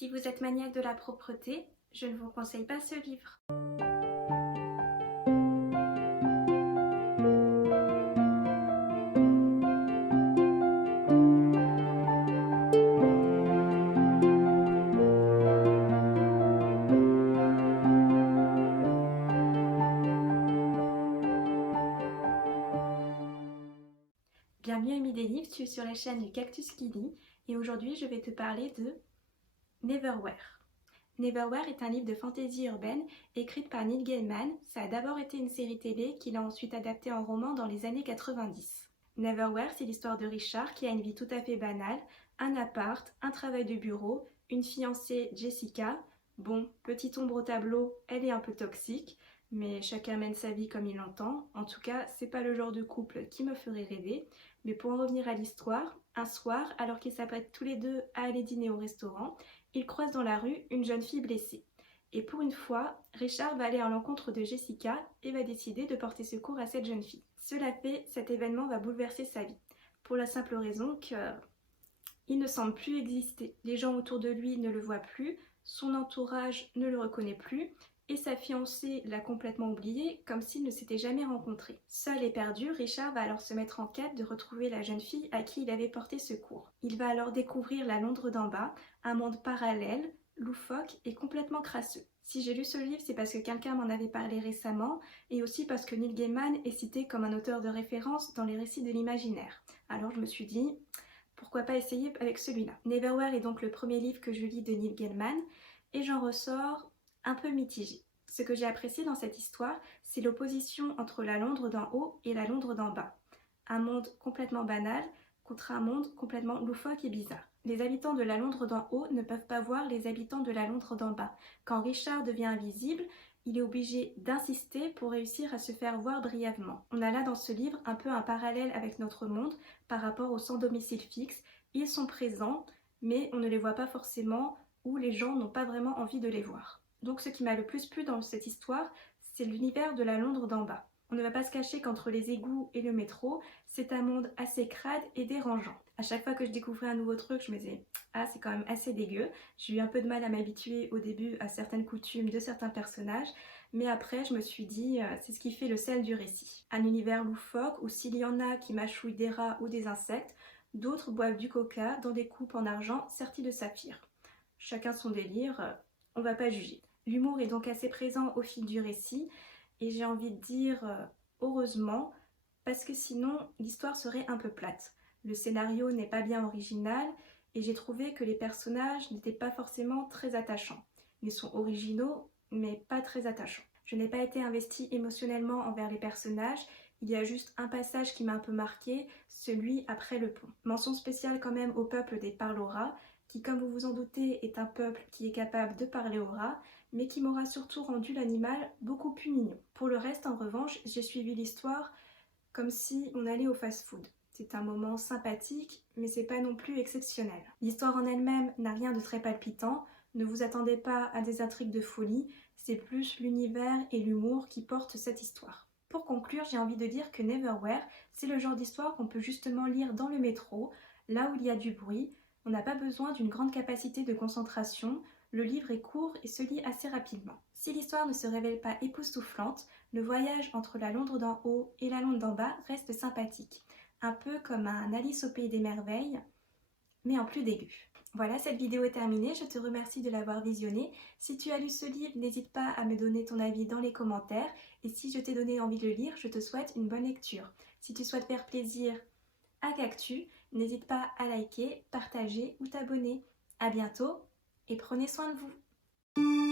Si vous êtes maniaque de la propreté, je ne vous conseille pas ce livre. Bienvenue à Midi Livres, tu es sur la chaîne du Cactus qui lit et aujourd'hui je vais te parler de Neverwhere. Neverwhere est un livre de fantaisie urbaine écrite par Neil Gaiman. Ça a d'abord été une série télé qu'il a ensuite adaptée en roman dans les années 90. Neverwhere, c'est l'histoire de Richard qui a une vie tout à fait banale, un appart, un travail de bureau, une fiancée, Jessica. Bon, petite ombre au tableau, elle est un peu toxique, mais chacun mène sa vie comme il l'entend. En tout cas, c'est pas le genre de couple qui me ferait rêver. Mais pour en revenir à l'histoire, un soir, alors qu'ils s'apprêtent tous les deux à aller dîner au restaurant, ils croisent dans la rue une jeune fille blessée. Et pour une fois, Richard va aller à l'encontre de Jessica et va décider de porter secours à cette jeune fille. Cela fait, cet événement va bouleverser sa vie. Pour la simple raison qu'il ne semble plus exister. Les gens autour de lui ne le voient plus, son entourage ne le reconnaît plus, et sa fiancée l'a complètement oublié, comme s'ils ne s'étaient jamais rencontrés. Seul et perdu, Richard va alors se mettre en quête de retrouver la jeune fille à qui il avait porté secours. Il va alors découvrir la Londres d'en bas, un monde parallèle, loufoque et complètement crasseux. Si j'ai lu ce livre, c'est parce que quelqu'un m'en avait parlé récemment, et aussi parce que Neil Gaiman est cité comme un auteur de référence dans les récits de l'imaginaire. Alors je me suis dit, pourquoi pas essayer avec celui-là. Neverwhere est donc le premier livre que je lis de Neil Gaiman, et j'en ressors un peu mitigée. Ce que j'ai apprécié dans cette histoire, c'est l'opposition entre la Londres d'en haut et la Londres d'en bas. Un monde complètement banal contre un monde complètement loufoque et bizarre. Les habitants de la Londres d'en haut ne peuvent pas voir les habitants de la Londres d'en bas. Quand Richard devient invisible, il est obligé d'insister pour réussir à se faire voir brièvement. On a là dans ce livre un peu un parallèle avec notre monde par rapport aux sans domicile fixe. Ils sont présents, mais on ne les voit pas forcément ou les gens n'ont pas vraiment envie de les voir. Donc ce qui m'a le plus plu dans cette histoire, c'est l'univers de la Londres d'en bas. On ne va pas se cacher qu'entre les égouts et le métro, c'est un monde assez crade et dérangeant. À chaque fois que je découvrais un nouveau truc, je me disais « Ah, c'est quand même assez dégueu ». J'ai eu un peu de mal à m'habituer au début à certaines coutumes de certains personnages, mais après je me suis dit c'est ce qui fait le sel du récit. Un univers loufoque où s'il y en a qui mâchouillent des rats ou des insectes, d'autres boivent du coca dans des coupes en argent serties de saphir. Chacun son délire, on va pas juger. L'humour est donc assez présent au fil du récit et j'ai envie de dire heureusement parce que sinon l'histoire serait un peu plate. Le scénario n'est pas bien original et j'ai trouvé que les personnages n'étaient pas forcément très attachants. Ils sont originaux mais pas très attachants. Je n'ai pas été investie émotionnellement envers les personnages. Il y a juste un passage qui m'a un peu marqué, celui après le pont. Mention spéciale quand même au peuple des Parloras, qui, comme vous vous en doutez, est un peuple qui est capable de parler aux rats, mais qui m'aura surtout rendu l'animal beaucoup plus mignon. Pour le reste, en revanche, j'ai suivi l'histoire comme si on allait au fast-food. C'est un moment sympathique, mais c'est pas non plus exceptionnel. L'histoire en elle-même n'a rien de très palpitant, ne vous attendez pas à des intrigues de folie, c'est plus l'univers et l'humour qui portent cette histoire. Pour conclure, j'ai envie de dire que Neverwhere, c'est le genre d'histoire qu'on peut justement lire dans le métro, là où il y a du bruit. On n'a pas besoin d'une grande capacité de concentration, le livre est court et se lit assez rapidement. Si l'histoire ne se révèle pas époustouflante, le voyage entre la Londres d'en haut et la Londres d'en bas reste sympathique. Un peu comme un Alice au pays des merveilles, mais en plus dégueu. Voilà, cette vidéo est terminée, je te remercie de l'avoir visionnée. Si tu as lu ce livre, n'hésite pas à me donner ton avis dans les commentaires. Et si je t'ai donné envie de le lire, je te souhaite une bonne lecture. Si tu souhaites faire plaisir à Cactus, n'hésite pas à liker, partager ou t'abonner. À bientôt et prenez soin de vous.